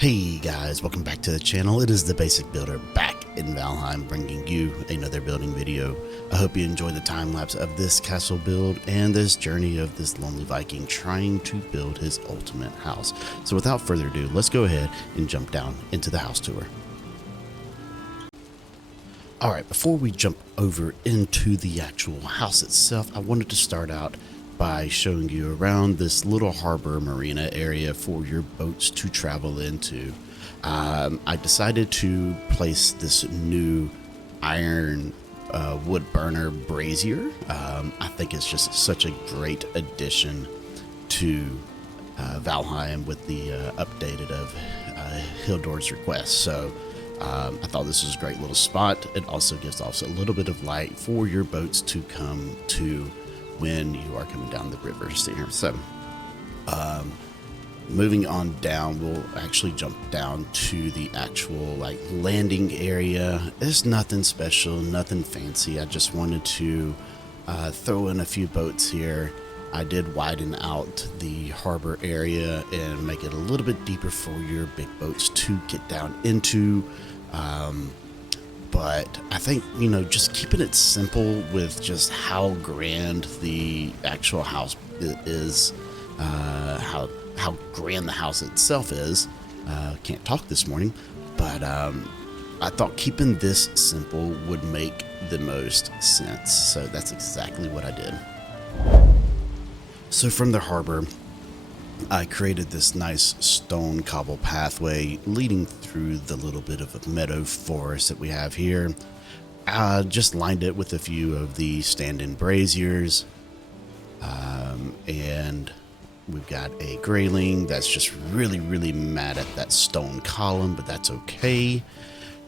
Hey guys, welcome back to the channel. It is the Basic Builder back in Valheim, bringing you another building video. I hope you enjoy the time lapse of this castle build and this journey of this lonely Viking trying to build his ultimate house. So without further ado, let's go ahead and jump down into the house tour. Alright, before we jump over into the actual house itself, I wanted to start out by showing you around this little harbor marina area for your boats to travel into. I decided to place this new iron wood burner brazier. I think it's just such a great addition to Valheim with the updated of Hildor's request. So I thought this was a great little spot. It also gives off a little bit of light for your boats to come to when you are coming down the rivers here. So moving on down, we'll actually jump down to the actual landing area. It's nothing special, nothing fancy. I just wanted to throw in a few boats here. I did widen out the harbor area and make it a little bit deeper for your big boats to get down into. But I think, just keeping it simple with just how grand the actual house is, how grand the house itself is. Can't talk this morning, but I thought keeping this simple would make the most sense. So that's exactly what I did. So from the harbor, I created this nice stone cobble pathway leading through the little bit of a meadow forest that we have here. Just lined it with a few of the stand-in braziers. And we've got a grayling that's just really mad at that stone column, but that's okay.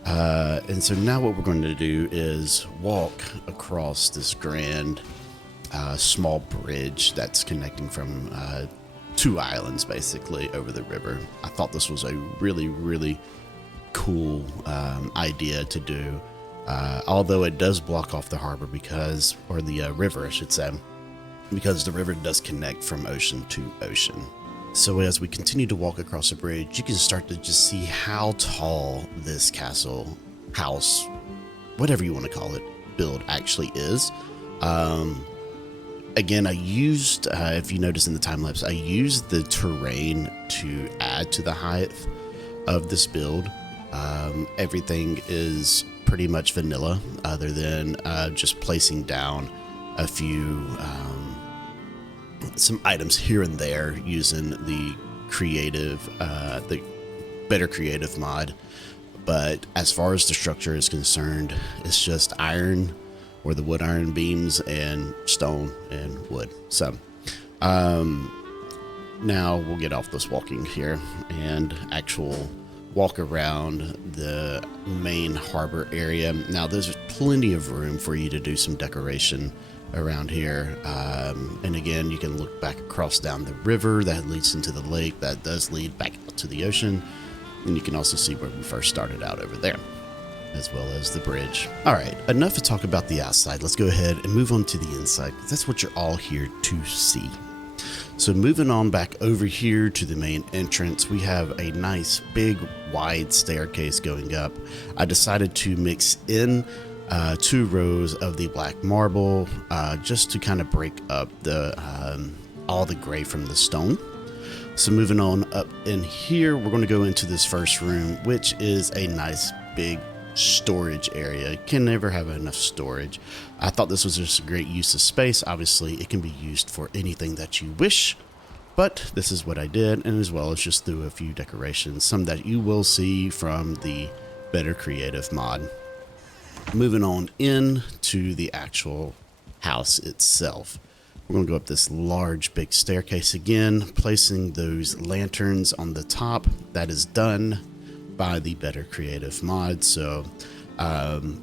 And so now what we're going to do is walk across this grand small bridge that's connecting from two islands basically over the river. I thought this was a really cool idea to do, although it does block off the harbor or the river I should say, because the river does connect from ocean to ocean. So as we continue to walk across the bridge, you can start to just see how tall this castle, house, whatever you want to call it, build actually is. Again, I used, if you notice in the time lapse, I used the terrain to add to the height of this build. Everything is pretty much vanilla, other than just placing down a few, some items here and there using the better creative mod. But as far as the structure is concerned, it's just iron, or the wood iron beams, and stone and wood. So now we'll get off this walking here and actual walk around the main harbor area. Now there's plenty of room for you to do some decoration around here, and again, you can look back across down the river that leads into the lake that does lead back out to the ocean, and you can also see where we first started out over there, as well as the bridge. All right, enough to talk about the outside. Let's go ahead and move on to the inside, because that's what you're all here to see. So moving on back over here to the main entrance, we have a nice big wide staircase going up. I decided to mix in 2 rows of the black marble just to kind of break up the all the gray from the stone. So moving on up in here, we're going to go into this first room, which is a nice big storage area. Can never have enough storage. I thought this was just a great use of space. Obviously it can be used for anything that you wish, but this is what I did, and as well as just through a few decorations, some that you will see from the better creative mod. Moving on in to the actual house itself, we're going to go up this large big staircase again, placing those lanterns on the top. That is done by the better creative mod. So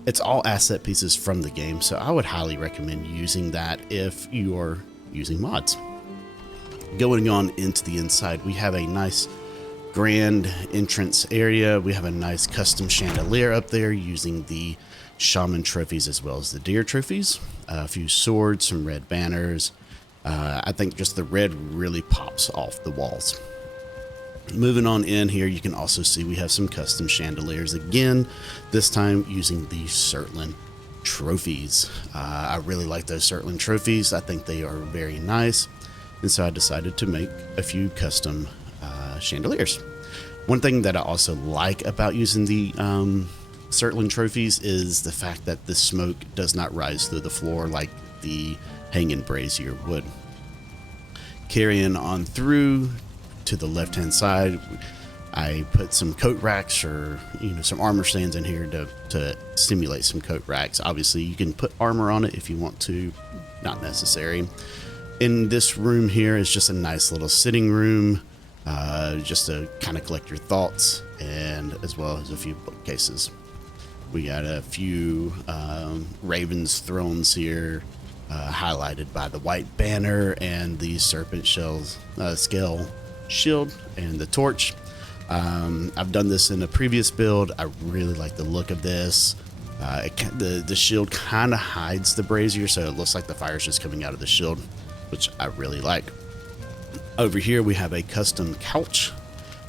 it's all asset pieces from the game, so I would highly recommend using that if you are using mods. Going on into the inside, we have a nice grand entrance area. We have a nice custom chandelier up there using the shaman trophies as well as the deer trophies, a few swords, some red banners. I think just the red really pops off the walls. Moving on in here, you can also see we have some custom chandeliers again, this time using the Surtland trophies. I really like those Surtland trophies. I think they are very nice, and so I decided to make a few custom chandeliers. One thing that I also like about using the Surtland trophies is the fact that the smoke does not rise through the floor like the hanging brazier would. Carrying on through to the left hand side, I put some coat racks or some armor stands in here to simulate some coat racks. Obviously you can put armor on it if you want to, not necessary. In this room here is just a nice little sitting room, just to kind of collect your thoughts, and as well as a few bookcases. We got a few Raven's thrones here, highlighted by the white banner and the serpent scale shield and the torch. I've done this in a previous build. I really like the look of this. The shield kind of hides the brazier, so it looks like the fire's just coming out of the shield, which I really like. Over here we have a custom couch.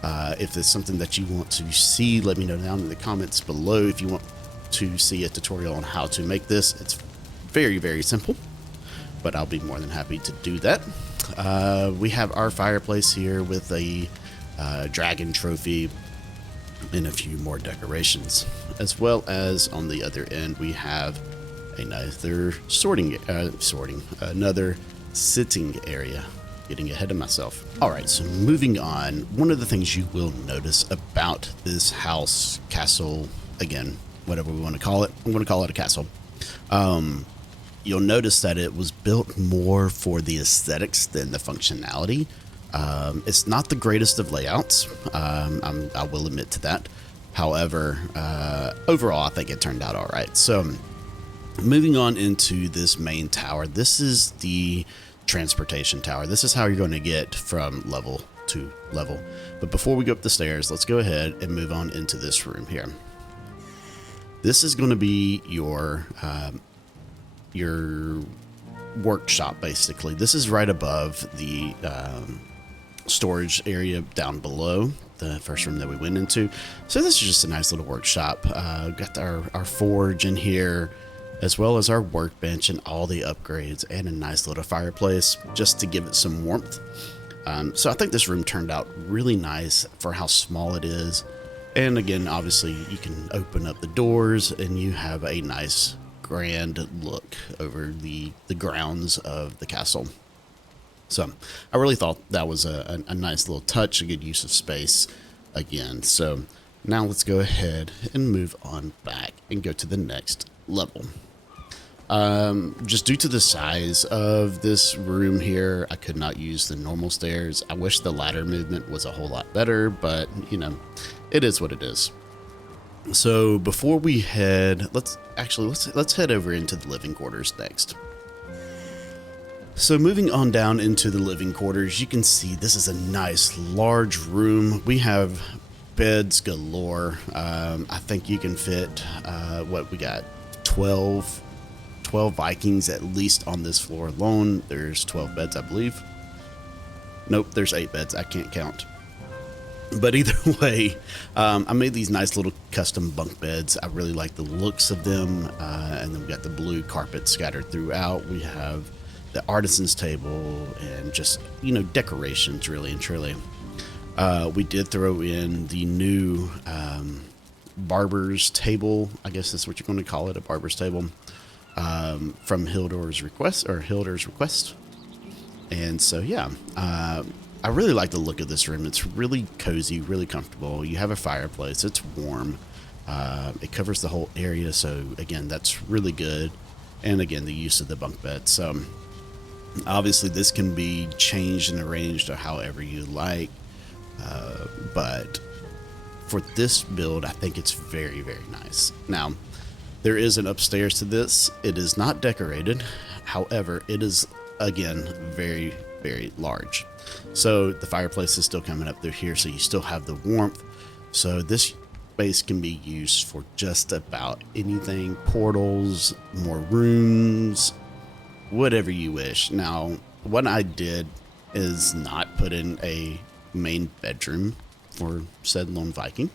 If there's something that you want to see, let me know down in the comments below. If you want to see a tutorial on how to make this, it's very, very simple, but I'll be more than happy to do that. We have our fireplace here with a dragon trophy and a few more decorations, as well as on the other end we have another another sitting area. Getting ahead of myself. All right, so moving on, one of the things you will notice about this house, castle, again, whatever we want to call it, I'm going to call it a castle. You'll notice that it was built more for the aesthetics than the functionality. It's not the greatest of layouts. I will admit to that. However, overall, I think it turned out all right. So moving on into this main tower, this is the transportation tower. This is how you're going to get from level to level. But before we go up the stairs, let's go ahead and move on into this room here. This is going to be your workshop, basically. This is right above the storage area down below the first room that we went into. So this is just a nice little workshop. Got our forge in here, as well as our workbench and all the upgrades, and a nice little fireplace just to give it some warmth. So I think this room turned out really nice for how small it is. And again, obviously you can open up the doors and you have a nice grand look over the grounds of the castle. So I really thought that was a nice little touch, a good use of space again. So now let's go ahead and move on back and go to the next level. Just due to the size of this room here, I could not use the normal stairs. I wish the ladder movement was a whole lot better, but it is what it is. So before we head, let's head over into the living quarters next. So moving on down into the living quarters, you can see this is a nice large room. We have beds galore. I think you can fit what we got, 12 Vikings at least on this floor alone. There's 12 beds, I believe. Nope, there's 8 beds. I can't count. But either way, I made these nice little custom bunk beds. I really like the looks of them. And then we got the blue carpet scattered throughout. We have the artisan's table and just, decorations, really and truly. We did throw in the new barber's table. I guess that's what you're going to call it, a barber's table. From Hilda's request. And so, yeah, I really like the look of this room. It's really cozy, really comfortable. You have a fireplace. It's warm. It covers the whole area. So again, that's really good. And again, the use of the bunk bed. So obviously this can be changed and arranged or however you like. But for this build, I think it's very, very nice. Now, there is an upstairs to this. It is not decorated. However, it is, again, very, very large. So the fireplace is still coming up through here, so you still have the warmth. So this space can be used for just about anything. Portals, more rooms, whatever you wish. Now, what I did is not put in a main bedroom. for said lone Viking.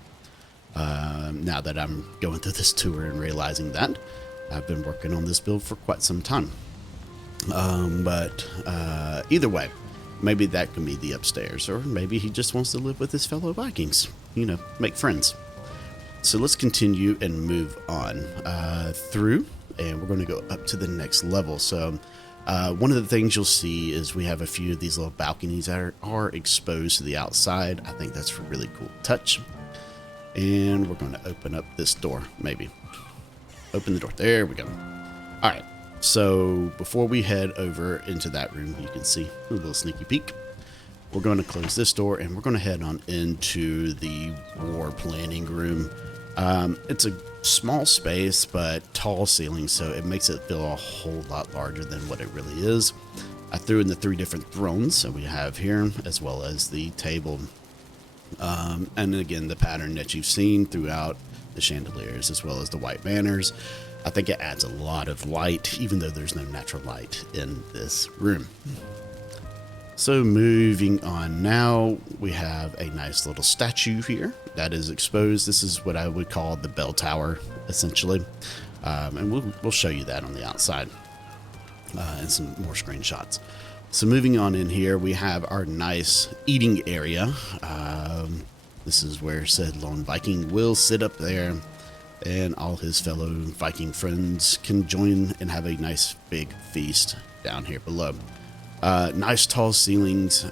Now that I'm going through this tour and realizing that, I've been working on this build for quite some time. But either way, maybe that can be the upstairs, or maybe he just wants to live with his fellow Vikings, you know, make friends. So let's continue and move on through, and we're going to go up to the next level. So one of the things you'll see is we have a few of these little balconies that are exposed to the outside. I think that's a really cool touch. And we're going to open up this door, maybe. Open the door. There we go. All right. So before we head over into that room, you can see a little sneaky peek. We're going to close this door, and we're going to head on into the war planning room. It's a small space, but tall ceilings, so it makes it feel a whole lot larger than what it really is. I threw in the 3 different thrones that we have here, as well as the table. And again, the pattern that you've seen throughout the chandeliers, as well as the white banners. I think it adds a lot of light, even though there's no natural light in this room. So moving on now, we have a nice little statue here that is exposed. This is what I would call the bell tower, essentially. And we'll show you that on the outside and some more screenshots. So moving on in here, we have our nice eating area. This is where said lone Viking will sit up there, and all his fellow Viking friends can join and have a nice big feast down here below. Nice tall ceilings.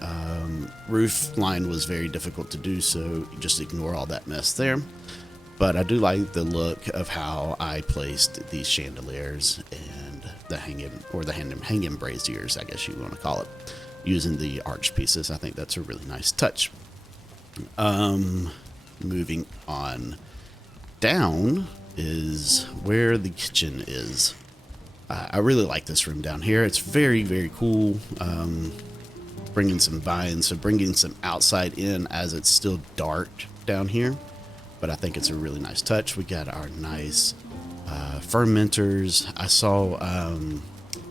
Roof line was very difficult to do, so just ignore all that mess there. But I do like the look of how I placed these chandeliers and the hanging braziers, I guess you want to call it, using the arch pieces. I think that's a really nice touch. Moving on down is where the kitchen is. I really like this room down here. It's very, very cool. Bringing some vines, so bringing some outside in as it's still dark down here. But I think it's a really nice touch. We got our nice fermenters. I saw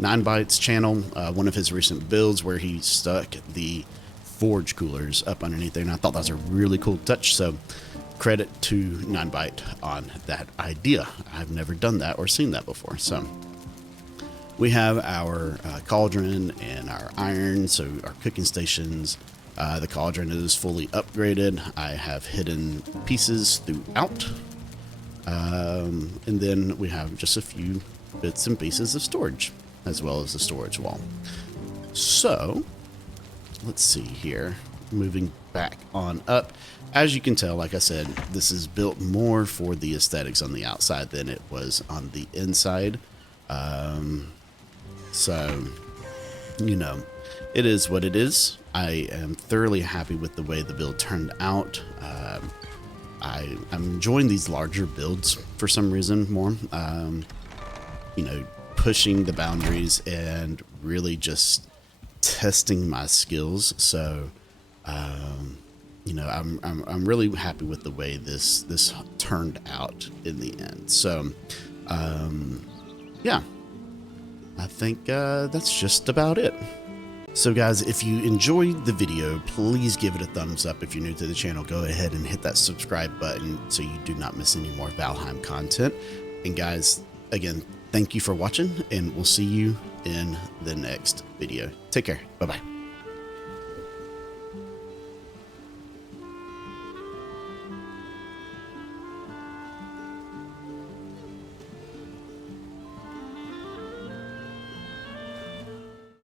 9byte's channel, one of his recent builds where he stuck the forge coolers up underneath there, and I thought that was a really cool touch. So credit to 9byte on that idea. I've never done that or seen that before. So we have our cauldron and our iron, so our cooking stations. The cauldron is fully upgraded. I have hidden pieces throughout. And then we have just a few bits and pieces of storage, as well as the storage wall. So let's see here. Moving back on up. As you can tell, like I said, this is built more for the aesthetics on the outside than it was on the inside. So, you know, it is what it is. I am thoroughly happy with the way the build turned out. I'm enjoying these larger builds for some reason more. You know, pushing the boundaries and really just testing my skills. So, you know, I'm really happy with the way this turned out in the end. So, yeah, I think that's just about it. So guys, if you enjoyed the video, please give it a thumbs up. If you're new to the channel, go ahead and hit that subscribe button so you do not miss any more Valheim content. And guys, again, thank you for watching, and we'll see you in the next video. Take care. Bye-bye.